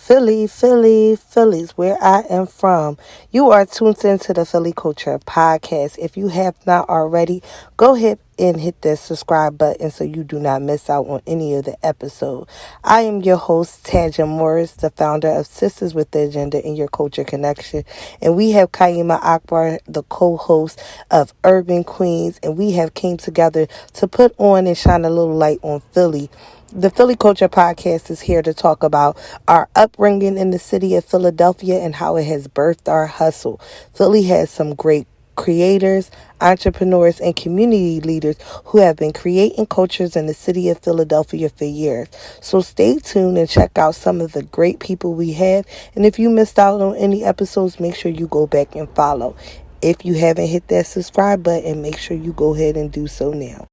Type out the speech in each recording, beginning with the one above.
Philly's where I am from. You are tuned into the Philly Culture Podcast. If you have not already, go ahead and hit that subscribe button so you do not miss out on any of the episode. I am your host, Taja Morris, the founder of Sisters with the Agenda in Your Culture Connection. And we have Kaima Akbar, the co-host of Urban Queens. And we have came together to put on and shine a little light on Philly. The Philly Culture Podcast is here to talk about our upbringing in the city of Philadelphia and how it has birthed our hustle. Philly has some great creators, entrepreneurs, and community leaders who have been creating cultures in the city of Philadelphia for years. So stay tuned and check out some of the great people we have. And if you missed out on any episodes, make sure you go back and follow. If you haven't hit that subscribe button, make sure you go ahead and do so now.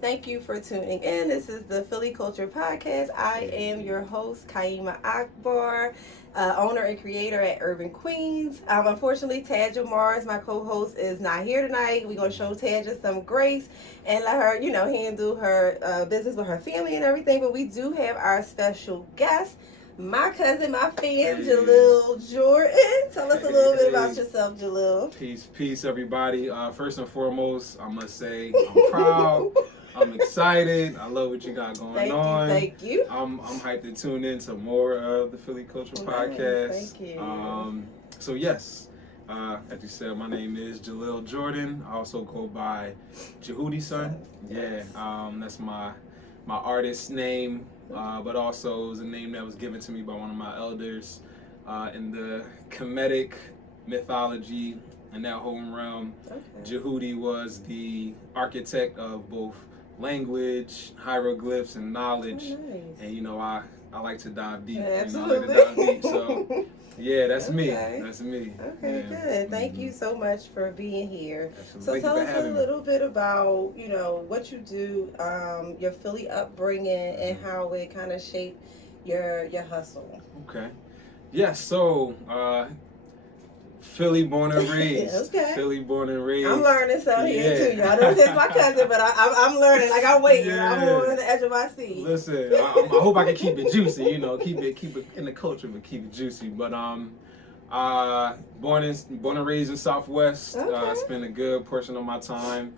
Thank you for tuning in. This is the Philly Culture Podcast. I am your host, Kaima Akbar, owner and creator at Urban Queens. Unfortunately, Taja Mars, my co-host, is not here tonight. We're going to show Taja some grace and let her, handle her business with her family and everything. But we do have our special guest, my cousin, my fan, Jaleel Jordan. Tell us a little bit about yourself, Jaleel. Peace, everybody. First and foremost, I must say I'm proud. I'm excited. I love what you got going on. Thank you. I'm hyped to tune in to more of the Philly Culture Podcast. Thank you. So yes, as you said, my name is Jaleel Jordan. I also go by Jehudi Son. Yeah, that's my artist name, but also it was a name that was given to me by one of my elders in the Kemetic mythology and that whole realm. Okay. Jehudi was the architect of both language, hieroglyphs, and knowledge. Oh, nice. And I like to dive deep. Absolutely. I like to dive deep. So yeah, that's me. Okay. That's me. Okay, Yeah. good. Thank you so much for being here. Absolutely. So tell us a little bit about, what you do, your Philly upbringing, and how it kind of shaped your hustle. Okay. Yeah, so Philly born and raised. Okay. Philly born and raised. I'm learning so here too. Y'all know this is my cousin, but I'm learning. Like I'm waiting. Yeah. I'm on the edge of my seat. Listen, I hope I can keep it juicy. Keep it in the culture, but keep it juicy. But born and raised in Southwest. Okay. Spent a good portion of my time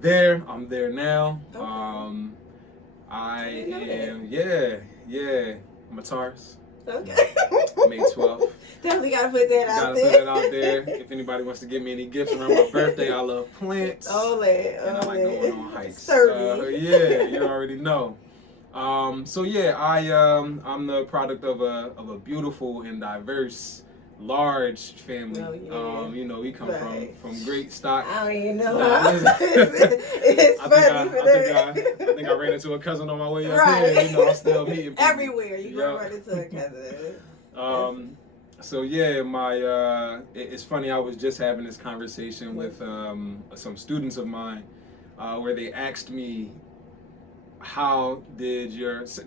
there. I'm there now. Okay. I am. Yeah. I'm a Taurus. Okay. May 12th. Definitely gotta put that out there. Gotta put that out there. If anybody wants to give me any gifts around my birthday, I love plants. And I like going on hikes. Yeah, you already know. So yeah, I'm the product of a beautiful and diverse, large family. Oh, yeah. We come from great stock. I don't even know how. It's funny for that. I think I ran into a cousin on my way up Right. here. I'm still meeting people. Everywhere you go run into a cousin. So yeah, it's funny. I was just having this conversation with some students of mine, where they asked me, how did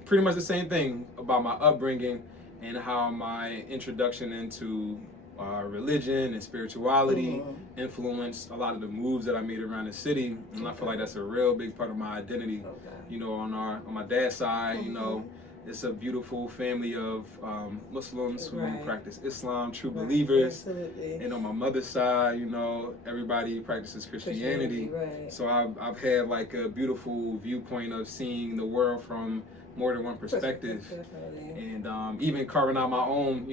pretty much the same thing about my upbringing and how my introduction into religion and spirituality influenced a lot of the moves that I made around the city, and I feel like that's a real big part of my identity. Okay. On my dad's side, it's a beautiful family of Muslims who practice Islam, true believers. Absolutely. And on my mother's side, everybody practices Christianity. Right. So I've had like a beautiful viewpoint of seeing the world from more than one perspective. And even carving out my own,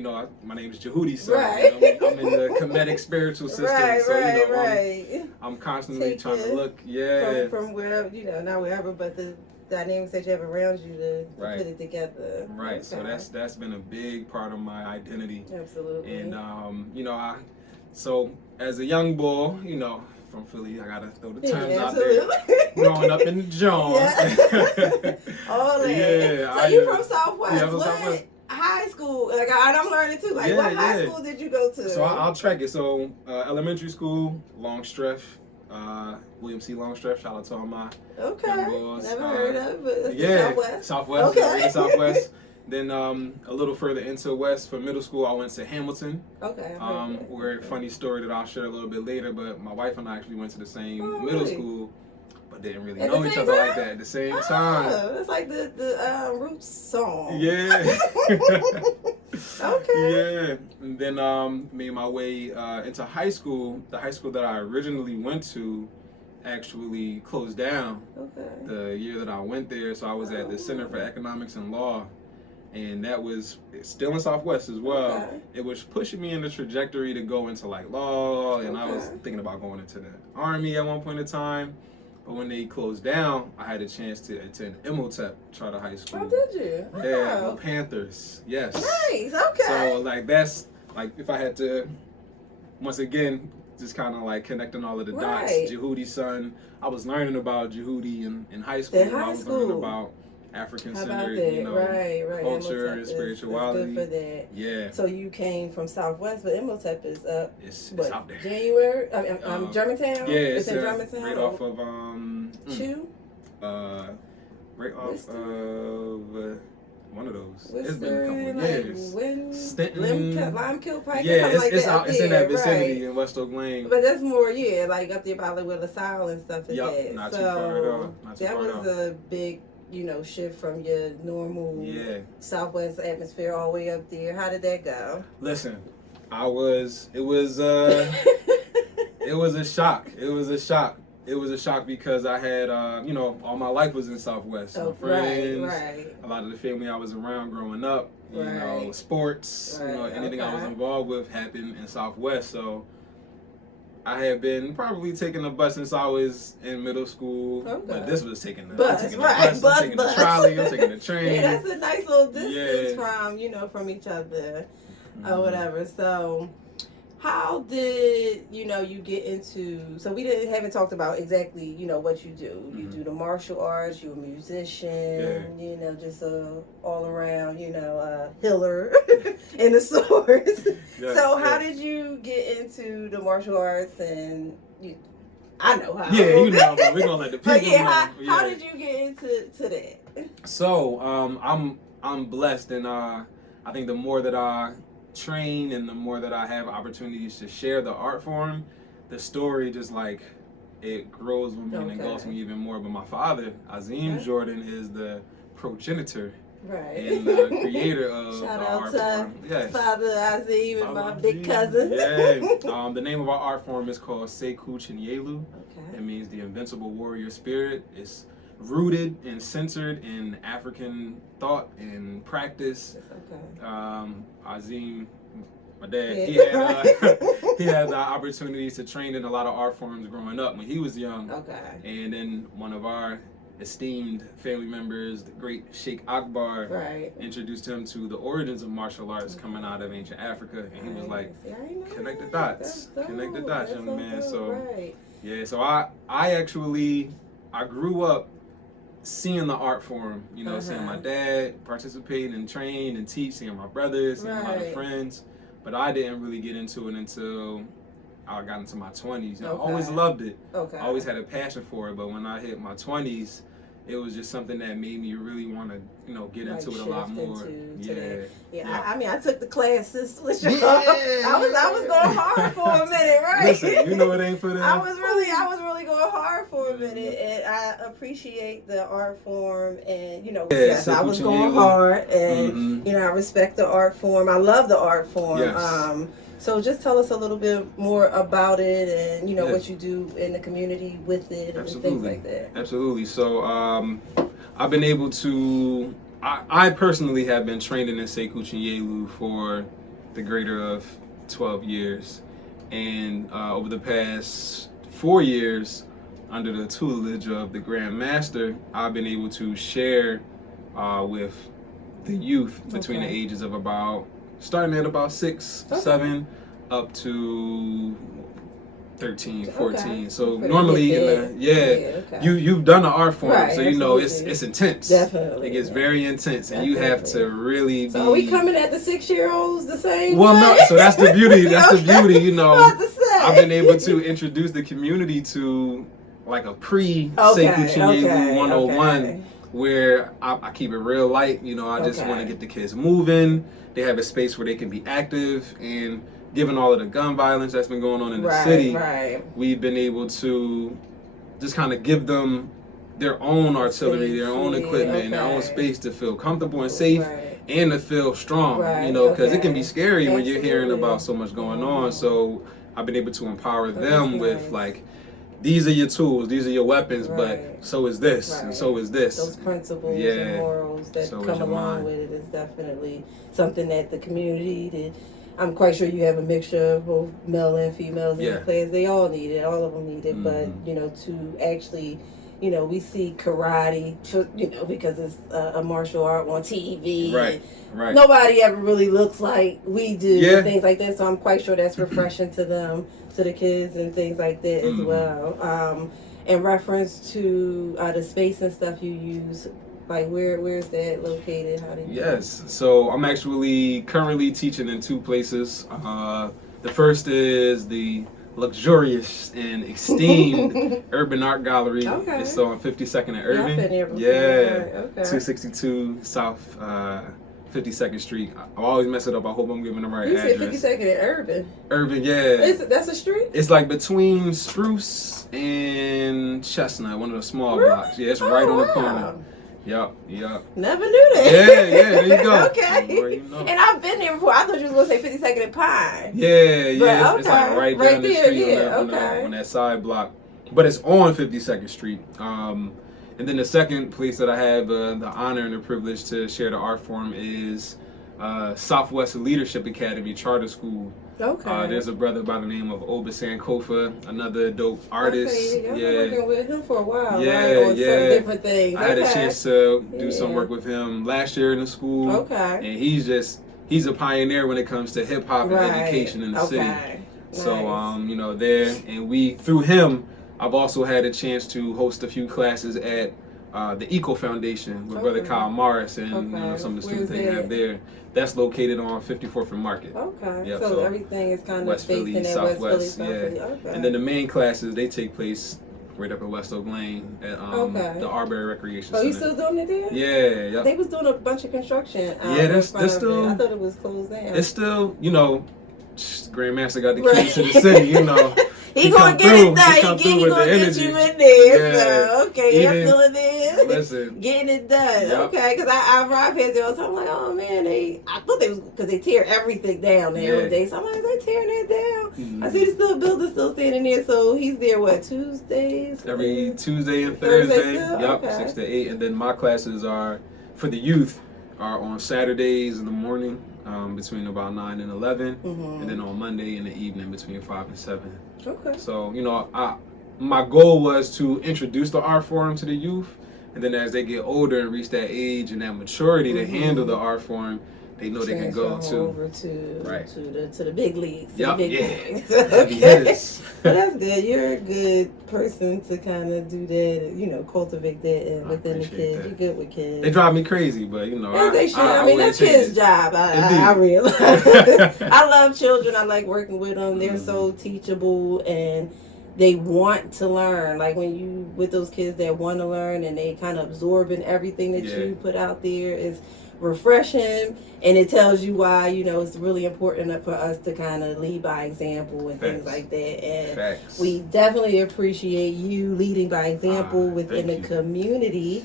my name is Jehudi, so right. I'm in the Kemetic spiritual system. Right. I'm constantly trying to look, from wherever, not wherever, but the dynamics that you have around you to put it together. Right. Okay. So that's been a big part of my identity. Absolutely. And so as a young boy, from Philly, I gotta throw the terms out there. Growing up in the John. All that. Yeah. So you from Southwest? Yeah, I'm from Southwest. High school, I'm learning too. What high school did you go to? So I'll track it. So elementary school, Longstreth, William C. Longstreth. Shout out to all my young boys. Never heard of it, but Southwest. Okay. Southwest. Then a little further into West for middle school, I went to Hamilton. Okay. Where funny story that I'll share a little bit later, but my wife and I actually went to the same middle school. But didn't really At know the each same other like time? that at the same time. Oh, it's like the Roots song. Yeah. Okay. Yeah. And then made my way into high school. The high school that I originally went to actually closed down Okay. the year that I went there. So I was at the Center for Economics and Law, and that was still in Southwest as well. Okay. It was pushing me in the trajectory to go into like law, and I was Okay. thinking about going into the Army at one point in time. But when they closed down, I had a chance to attend Imhotep Charter High School. Oh, did you? Yeah, Oh. go Panthers. Yes. Nice. Okay. So like that's like if I had to, once again, just kind of like connecting all of the dots. Right. Jehudi son, I was learning about Jehudi in high school. In high I was learning school. about African How about centered, that? you know, Right. culture Imhotep and is spirituality. good for that. Yeah, So you came from Southwest, but Imhotep is up. it's What, out there. January? Germantown? Yeah, it's in Germantown. right off of Chew? right off Worcester? of one of those. Worcester, It's been a couple of like years. Stanton, Limekill Pike. Yeah, something like it's that out. up It's in that there, vicinity right. in West Oak Lane. But that's more, like up there by like where LaSalle and stuff is Yup, at. not too so far at all. Not too that far at was all. a big, shift from your normal Yeah. Southwest atmosphere all the way up there. How did that go? Listen, it was a shock. It was a shock. It was a shock because I had, all my life was in Southwest. Oh, My friends, right. a lot of the family I was around growing up, Right. sports, Right, anything I was okay. involved with happened in Southwest. So I had been probably taking the bus since I was in middle school, Okay. but this was taking the Bus, I'm taking right, the bus, bus, I'm taking bus. the trolley, I'm taking the train. Yeah, that's a nice little distance Yeah. from each other or Mhm. whatever. So how did you get into, so we haven't talked about exactly what you do. You Mhm. do the martial arts, you're a musician, just a all around healer and the swords. Yeah, So how yeah. did you get into the martial arts? And I know how. Yeah, you know, but we're gonna let the people But yeah, know. how did you get into that? So I'm blessed, and I think the more that I train and the more that I have opportunities to share the art form, the story just like it grows with me and engulfs me even more. But my father, Azim Jordan, is the progenitor Right. and the creator of Shout the out art to form. Yes. Father Azim and my Father big Azim. cousin. Yeah. The name of our art form is called Sekou Chinyelu. Okay. It means the invincible warrior spirit. It's rooted and centered in African thought and practice. Okay. Azim, my dad, Yeah. he had the opportunities to train in a lot of art forms growing up when he was young. Okay. And then one of our esteemed family members, the great Sheikh Akbar, Right. introduced him to the origins of martial arts coming out of ancient Africa. And he was like, See, I ain't know connect the that. dots. That's Connect the dope. dots, That's young man. dope. So Right. yeah, so I grew up seeing the art form, seeing my dad participate and train and teach, seeing my brothers, seeing a lot of Right. friends, but I didn't really get into it until I got into my 20s. I Okay. always loved it. Okay. I always had a passion for it, but when I hit my 20s, it was just something that made me really want to, get Like into it a lot shift more. into Yeah. that. Yeah, Yeah. I mean, I took the classes with you. Yeah. I was going hard for a minute, right? Listen, it ain't for them. I was really going hard for a minute, and I appreciate the art form, and yes, I was going hard, and I respect the art form. I love the art form. Yes. So just tell us a little bit more about it, and Yes. what you do in the community with it, and things like that. Absolutely. So I've been able to. I personally have been training in Sekou Chinyelu for the greater of 12 years, and over the past 4 years, under the tutelage of the Grand Master, I've been able to share with the youth between the ages of starting at about 6, 7, up to 13, 14. Okay. So Pretty normally, big. Okay. you've done the art form, Right, so absolutely. it's intense. Definitely. It gets very intense, and you have to really So be. are we coming at the 6-year-olds the same Well, way? no. So that's the beauty. That's the beauty. About to say. I've been able to introduce the community to like a pre-Sekou Chinyelu 101. Where I keep it real light, I just want to get the kids moving. They have a space where they can be active, and given all of the gun violence that's been going on in the city, we've been able to just kind of give them their own artillery, Space, their own yeah, equipment, and their own okay. space to feel comfortable and safe, Right. and to feel strong. Right, You know, because it okay. can be scary when you're hearing Absolutely. about so much going on. So I've been able to empower That's them with nice. like, these are your tools, these are your weapons, Right. but so is this, and Right. so is this. Those principles Yeah. and morals that So is come your along mind. with it is definitely something that the community, I'm quite sure you have a mixture of both male and females in Yeah. the class. They all need it. All of them need it. But, Mhm. you know, to actually, you know, we see karate, you know, because it's a martial art on TV. Right, right. Nobody ever really looks like we do, Yeah. and things like that. So I'm quite sure that's refreshing to them, to the kids, and things like that as Mhm. well. In reference to the space and stuff you use, like where's that located? How do you? Yes, so I'm actually currently teaching in 2 places. The first is the luxurious and esteemed Urban Art Gallery. Okay. It's on 52nd and Yeah, I've Irving. been there before. Yeah, Right, okay. 262 South 52nd Street. I always mess it up. I hope I'm giving the right You said address. 52nd and Urban. Irving, yeah. That's a street? It's like between Spruce and Chestnut, one of the small Really? blocks. Yeah, it's right on the wow. corner. Yup. Never knew that. Yeah, there you go. Okay. Well, you know. And I've been there before. I thought you was gonna say 52nd and Pine. Yeah, But, it's like okay. right Right down the there, street yeah, on, okay. on that side block. But it's on 52nd Street. And then the second place that I have the honor and the privilege to share the art form is Southwest Leadership Academy Charter School. Okay. There's a brother by the name of Oba Sankofa, another dope artist. Okay, I've been Yeah. working with him for a while. Yeah, right? On some yeah. different things. I had a Okay. chance to do some Yeah. work with him last year in the school. Okay. And he's a pioneer when it comes to hip hop and Right. education in the city. Okay. So, Nice. you know, there, and through him, I've also had a chance to host a few classes at the Eco Foundation with Brother Okay. Kyle Morris and you know, Okay. some of the Where's students they have that? there. That's located on 54th and Market. Okay. Yeah, so so everything is kind of West based Philly, in that Southwest, West Philly, yeah. South Philly. Okay. And then the main classes, they take place right up in West Oak Lane at Okay. the Arbery Recreation Oh, Center. you still doing it there? Yeah, yep. They was doing a bunch of construction. Yeah, in that's front of it. still- I thought it was closed down. It's still, you know, Grandmaster got the Right. keys to the city, you know. he come gonna get through. it done. He come through He with gonna the get energy. you in there. Yeah. So okay, Even- you're still in there. Listen, Getting it done. Yep. Okay, because I arrived here so I'm like, oh man, I thought they was because they tear everything down nowadays. So I'm like, they tearing that down. I see the still building still standing there. So he's there what, Tuesdays? every Tuesday and Thursday Thursday. still? Yep, Okay. 6 to 8. And then my classes are for the youth are on Saturdays in the morning between about 9 and 11, Mm-hmm. and then on Monday in the evening between 5 and 7. Okay. So you know, my goal was to introduce the art form to the youth, and then as they get older and reach that age and that maturity to handle the art form, they know they can go Transfer to. over to Right. to the big leagues. to Yep, the big yeah. leagues. Heavy Okay. hitters. Well, that's good. You're a good person to kind of do that, you know, cultivate that I within the appreciate kids. that. You're good with kids. They drive me crazy, but you know, As they should. I mean, wouldn't that's change his it. job. I Indeed. realize. I love children. I like working with them. They're so teachable and they want to learn. Like when you with those kids that want to learn and they kind of absorbing everything that Yeah. you put out there is refreshing, and it tells you why, you know, it's really important for us to kind of lead by example and things Facts. like that. And Facts. we definitely appreciate you leading by example within the thank you. community.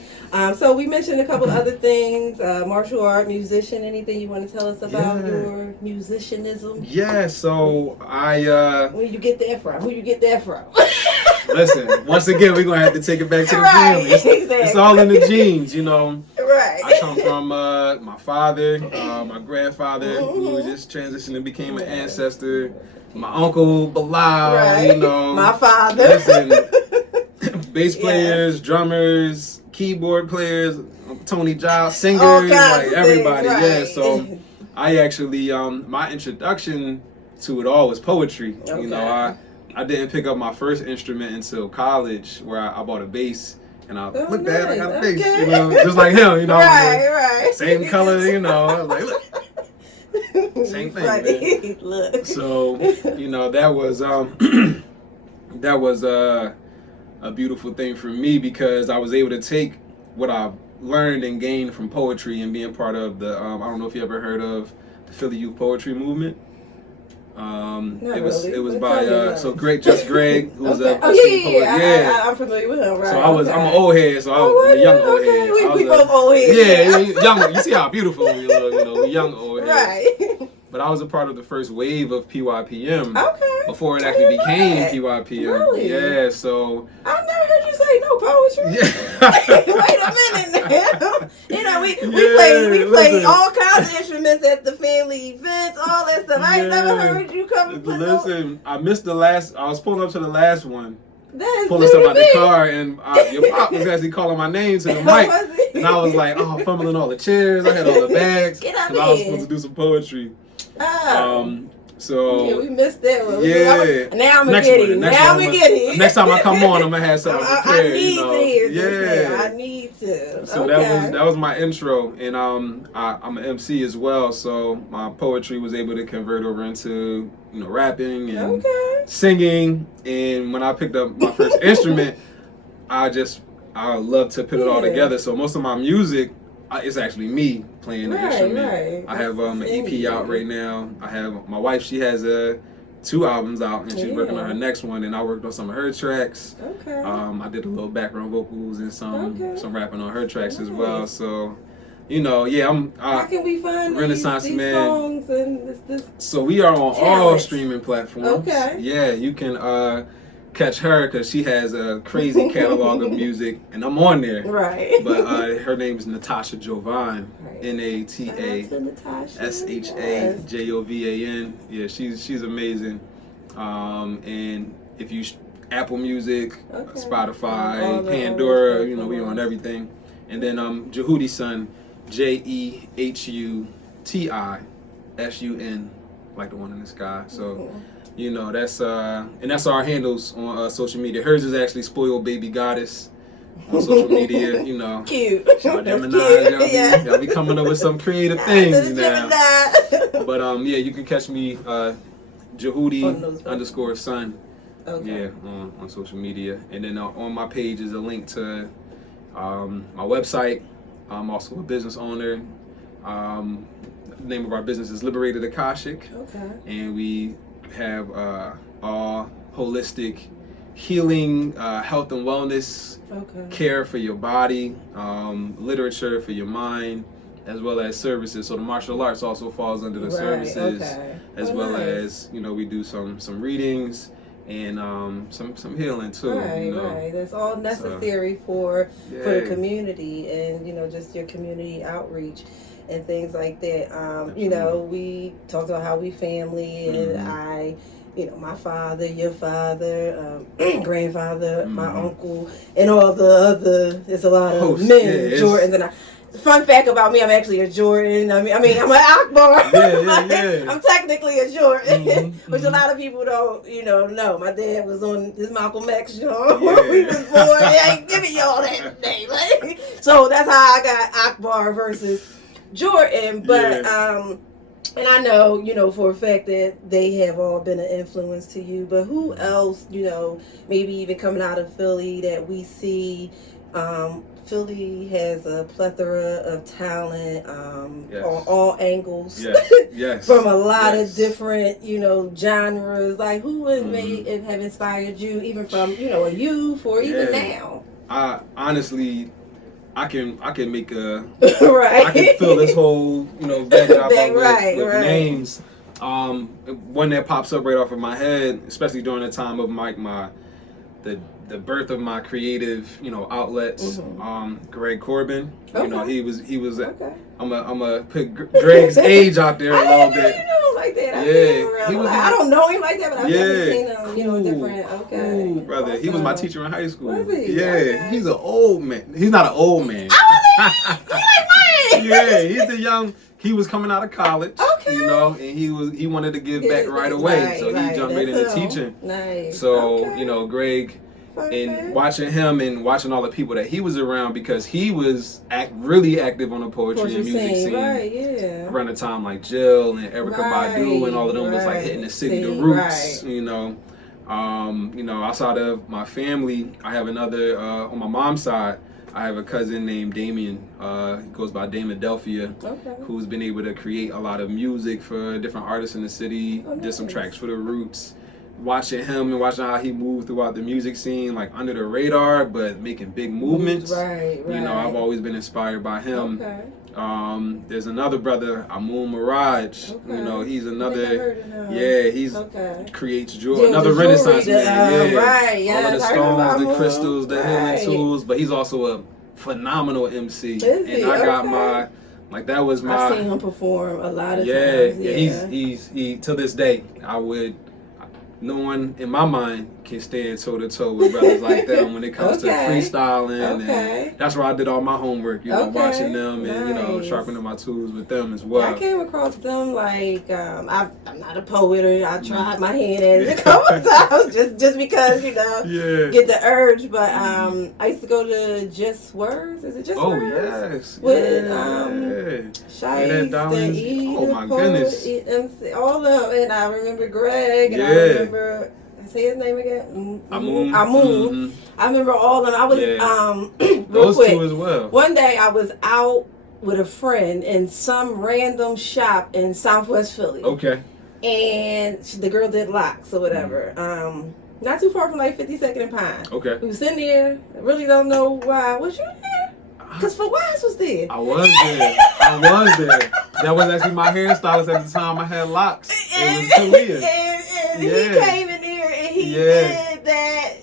So we mentioned a couple other things, martial art, musician, anything you want to tell us about Yeah. your musicianism? Yeah, so I Where you get that from? Who you get that from? listen, once again we're gonna have to take it back to the Right, family. It's exactly. all in the genes, you know. Right. I come from my father, my grandfather, who just transitioned and became an ancestor. My uncle Bilal, Right. you know. My father. Listen, bass players, drummers, keyboard players, Tony Giles, singers, All kinds like of everybody. things, Yeah, right. so I actually my introduction to it all was poetry. Okay. You know, I didn't pick up my first instrument until college, where I bought a bass. And I Oh, look, Dad, I got a nice. bass, Okay. you know, just like him, you know, Right, right. same color, you know. I was like, look, same thing, Funny. Look. so you know that was that was a beautiful thing for me, because I was able to take what I've learned and gained from poetry and being part of the I don't know if you ever heard of the Philly Youth Poetry Movement. Not it was really, it was but by tell me about so it. Greg, just Greg, who was Okay. a Oh yeah. I'm familiar with him. Right. So I'm an old head, so Oh, I'm a young you? old Okay. head. We both old heads. Yeah, young. You see how beautiful we look, we young old heads. Right. But I was a part of the first wave of PYPM. Okay. Before it I actually didn't know became that. PYPM. Really? Yeah, so. I've never heard you say no poetry. Yeah. Wait a minute now. We Yeah, played listen. all kinds of instruments at the family events, all that stuff. I ain't never heard you come and put Listen, I missed the last. I was pulling up to the last one. That is Pulling stuff out the car, and your pop was actually calling my name to the mic, and I was like, oh, fumbling all the chairs. I had all the bags Get up because I was here. supposed to do some poetry. Oh. So Yeah, we missed that one. Yeah. Now I'm gonna get it. Now I'm gonna get it. Next time I come on, I'm gonna have something prepared. I need to hear this. Yeah. I need to. So okay. that was my intro, and I'm an MC as well. So my poetry was able to convert over into rapping and singing. And when I picked up my first instrument, I love to put it all together. So most of my music. It's actually me playing the instrument. Right. I have an EP out right now. I have my wife. She has 2 albums out, and she's working on her next one. And I worked on some of her tracks. Okay. I did a little background vocals and some rapping on her tracks as well. So, I'm. How can we find Renaissance these Man songs and this? So we are on all streaming platforms. Okay. Yeah, you can. Catch her because she has a crazy catalog of music, and I'm on there. Right. But her name is Natasha Jovan, NATASHAJOVAN. Yeah, she's amazing. And if you Apple Music, Spotify, Pandora, we on everything. And then Jehuti Sun, JEHUTISUN, like the one in the sky. So. That's that's our handles on social media. Hers is actually Spoiled Baby Goddess on social media. Cute. Gemini, y'all be coming up with some creative things now. But you can catch me Jehuti_Sun. Okay. Yeah, on social media, and then on my page is a link to my website. I'm also a business owner. The name of our business is Liberated Akashic. Okay. And we have all holistic healing, health and wellness care for your body, literature for your mind, as well as services. So the martial arts also falls under the services, as well as we do some readings and some healing too. Right. That's all necessary for the community and just your community outreach and things like that. We talked about how we family, and my father, your father, grandfather, my uncle, and all the other. There's a lot of men, Jordans, and fun fact about me, I'm actually a Jordan. I mean, I'm an Akbar. I'm technically a Jordan, which a lot of people don't, know. My dad was on his Malcolm X show. We was born. I ain't giving y'all that name. So that's how I got Akbar versus Jordan. But and I know, for a fact that they have all been an influence to you. But who else, maybe even coming out of Philly that we see? Philly has a plethora of talent on all angles. Yes. From a lot of different, genres. Like, who would have inspired you, even from, a youth or even now? Honestly, I can make a right. I can fill this whole backdrop with names. One that pops up right off of my head, especially during the time of the birth of my creative outlets. Greg Corbin, he was. I'm gonna put Greg's age out there a little bit. You know him like that. I don't know him like that, but I've never seen him. Different. Cool, brother. He was my teacher in high school. Was he? Yeah, he's an old man. He's not an old man. He's the young. He was coming out of college, and he wanted to give back right away, so he jumped right into teaching. Nice. So Greg. And watching him and watching all the people that he was around, because he was really active on the poetry and music scene around the time like Jill and Erykah Badu and all of them was like hitting the city, the roots, outside of my family, I have another on my mom's side, I have a cousin named Damien. He goes by Damadelphia, Okay. who's been able to create a lot of music for different artists in the city. Oh, Did some nice. tracks for the Roots. Watching him and watching how he moved throughout the music scene, like under the radar, but making big movements. Right. You know, I've always been inspired by him. Okay. There's another brother, Amun Mirage. Okay. You know, he's I another. think I heard of him. Yeah, he's Okay. creates Jewel- jewelry. Another jewelry, Renaissance man. Yeah, right. Yes, all of the I remember stones, the Amun. crystals, the Right. healing tools. But he's also a phenomenal MC. Is and he? I got Okay. my, like that was my. I've seen him perform a lot of Yeah, times. yeah. He to this day, no one in my mind can stand toe to toe with brothers like them when it comes to Okay. freestyling. Okay. And that's where I did all my homework, Okay. watching them and, Nice. sharpening my tools with them as I well. came across them like I'm not a poet, or I tried my hand at it a couple times just because Yeah. get the urge. But I used to go to Just Words. Is it Just Oh, Words? yes. With Yeah, that Shice, Darwin- and E, oh, the my poet, goodness. MC, all of them. And I remember Greg, and I Yeah. remember. Say his name again. Amun. Amun. I remember all of them. I was real Those quick. two as well. One day I was out with a friend in some random shop in Southwest Philly. Okay. And the girl did locks or whatever. Not too far from like 52nd and Pine. Okay. We was sitting there. I really don't know why. Was you there? Because Fawaz was there. I was there. I was there. That was actually my hairstylist at the time. I had locks. It was Jaleel. And Yeah. he came in there and he did that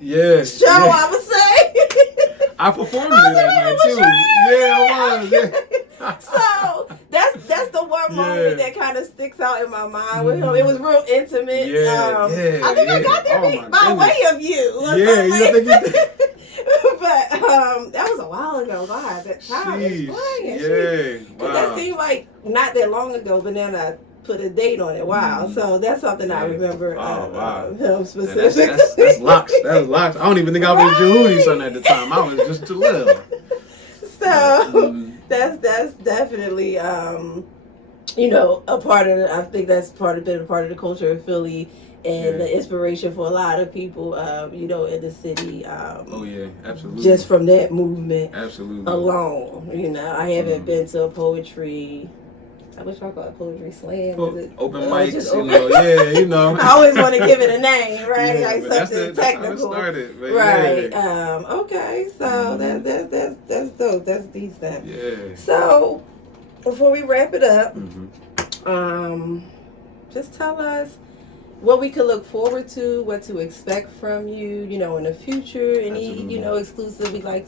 Yeah. show, Yeah. I would say. I performed there that night too. Yeah, I was. Yeah. So that's the one moment that kind of sticks out in my mind with him. It was real intimate. Yeah, I think I got there Oh, my by way goodness. of you. Or Yeah, you something. think you did? But that was a while ago. God, that time is Jeez. flying. Yeah. Because that Wow. seemed like not that long ago, but then I put a date on it. Wow. So that's something I Yeah. remember Oh, wow. him And specifically. that's locks. That was locks. I don't even think I was Jehudi son at the time. I was just Jaleel. So that's definitely a part of I think that's been a part of the culture of Philly and the inspiration for a lot of people in the city. Oh yeah, absolutely. Just from that movement absolutely alone. I haven't been to a poetry. I wish I call it poetry slam. Is it Open just mics, open? I always want to give it a name, right? Yeah, like but that's something that's how it technical. started, but Right. Yeah. Okay. So that's dope. That's decent. Yeah. So before we wrap it up, Mhm. just tell us what we could look forward to, what to expect from you, in the future. Any, Absolutely. exclusive. We like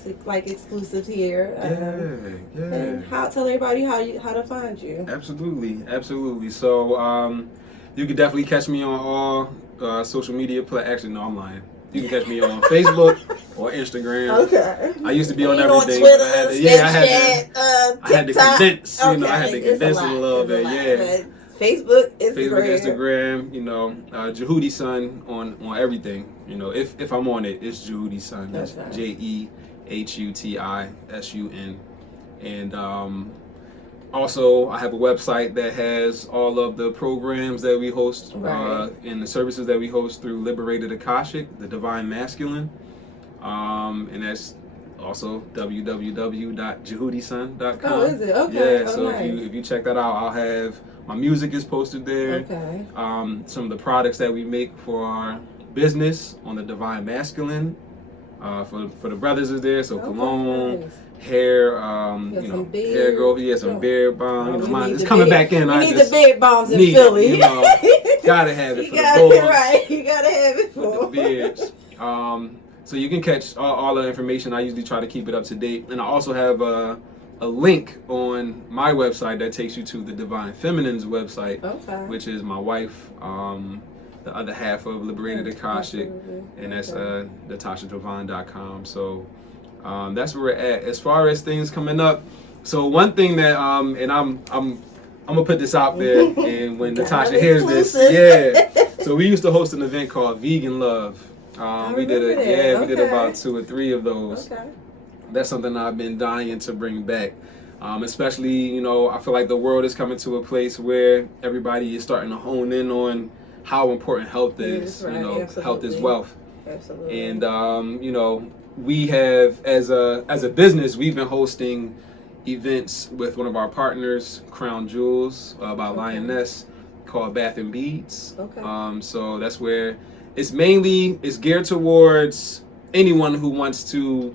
exclusives here. Yeah. And tell everybody how to find you. Absolutely. So, you can definitely catch me on all social media. Actually, no, I'm lying. You can catch me on Facebook or Instagram. Okay. I used to be on You everything. Twitter, but I had to, Snapchat, I had to TikTok. condense. Okay. I had to It's condense it a lot. little It's bit. lot. Yeah. But Facebook, Instagram. Instagram, Jehudi son on everything. If I'm on it, it's Jehudi son. That's Okay. JEHUTISUN. And also, I have a website that has all of the programs that we host and the services that we host through Liberated Akashic, the Divine Masculine. And that's also www.jehudison.com. Oh, is it? Okay. Yeah, so nice. if you check that out, I'll have my music is posted there. Okay. Some of the products that we make for our business on the Divine Masculine. For the brothers is there, so cologne, nice. hair, some beard. hair growth, some beard balm. We It's need coming the back in. We I need just the beard bombs in need it, Philly. gotta have it You for got the it balls right. You gotta have it with the for beards. So you can catch all the information. I usually try to keep it up to date, and I also have a link on my website that takes you to the Divine Feminine's website, which is my wife, the other half of Liberated Akashic, and that's natashadravon.com. So that's where we're at. As far as things coming up, so one thing that and I'm gonna put this out there, and when Natasha hears this, So we used to host an event called Vegan Love. We did about 2 or 3 of those. Okay. That's something I've been dying to bring back. Especially, I feel like the world is coming to a place where everybody is starting to hone in on how important health is. Right, Health is wealth. Absolutely. And we have, as a business, we've been hosting events with one of our partners, Crown Jewels, by Lioness, called Bath and Beads. Okay. So that's where it's geared towards anyone who wants to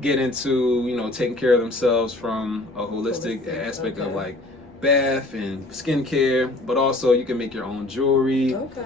get into, taking care of themselves from a holistic aspect of like bath and skincare, but also you can make your own jewelry. Okay.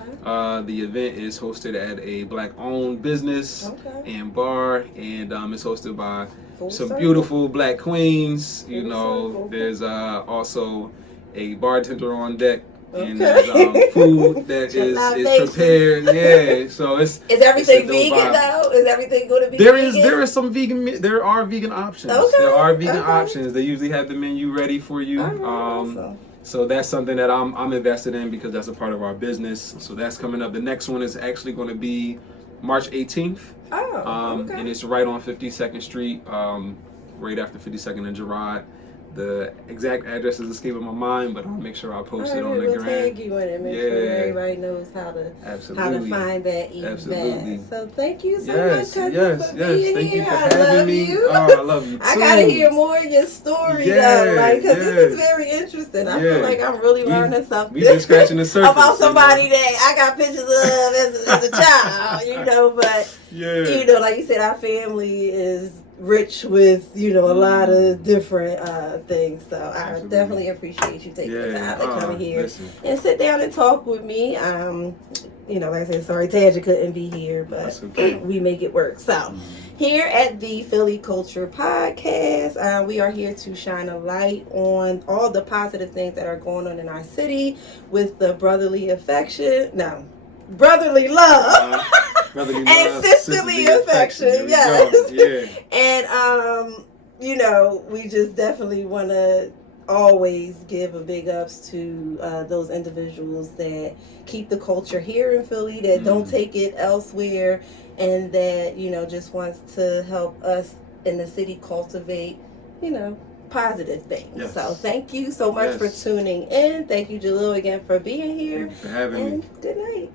The event is hosted at a Black-owned business and bar, and it's hosted by some beautiful Black queens. There's also a bartender on deck. And there's food that is prepared. Yeah, so is everything vegan though? Is everything going to be vegan? There is some vegan. There are vegan options. Okay. There are vegan options. They usually have the menu ready for you. Awesome. So that's something that I'm invested in because that's a part of our business. So that's coming up. The next one is actually going to be March 18th. And it's right on 52nd Street, right after 52nd and Girard. The exact address is escaping my mind, but I'll make sure I post it on the gram. Tag you in it, make sure everybody knows how to find that event. Absolutely. So thank you so much, cousin, for being Thank here. you for having me. Oh, I love you too. I gotta hear more of your story though, because this is very interesting. I feel like I'm really learning something. We've been scratching the surface about somebody that I got pictures of as a child, but like you said, our family is rich with a lot of different things, so I definitely appreciate you taking the time to come here and sit down and talk with me. Like I said, sorry Tadja couldn't be here, but we make it work. So here at the Philly Culture Podcast, we are here to shine a light on all the positive things that are going on in our city with the brotherly love. And sisterly affection, yes. And we just definitely want to always give a big ups to those individuals that keep the culture here in Philly, that don't take it elsewhere, and that just wants to help us in the city cultivate positive things. Yes. So thank you so much for tuning in. Thank you, Jaleel, again for being here. Thank you for having me. Good night.